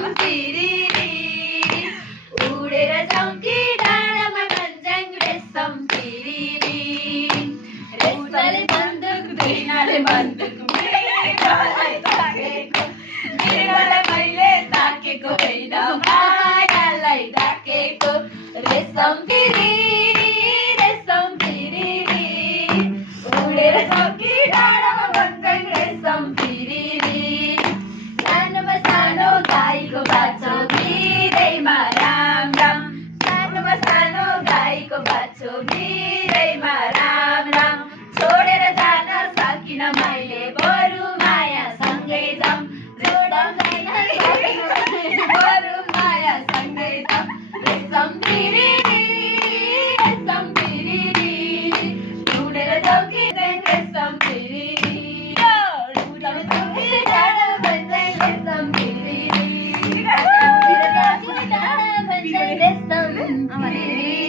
रेशम तिरिरी उडेर जाउँ कि डाँडामा भन्छन् रेशम तिरिरी रेशमले बन्दुक दुईनाले बन्दुक मृगलाई मैले ताकेको होइन मायालाई ढाकेको रेशम तिरिरी उडेर जाउँ कि डाँडामा भन्छन् रेशम तिरिरी सानोमा सानो गाईको बाछो भिरैमा राम राम सानोमा सानो गाईको बाछो भिरैमा राम राम छोडेर जान सकिन मैले बरु माया सँगै जाऊँ बरु माया सँगै जाऊँ रेशम तिरिरी उडेर जाउँ कि रेशम तिरिरी रेशम तिरिरी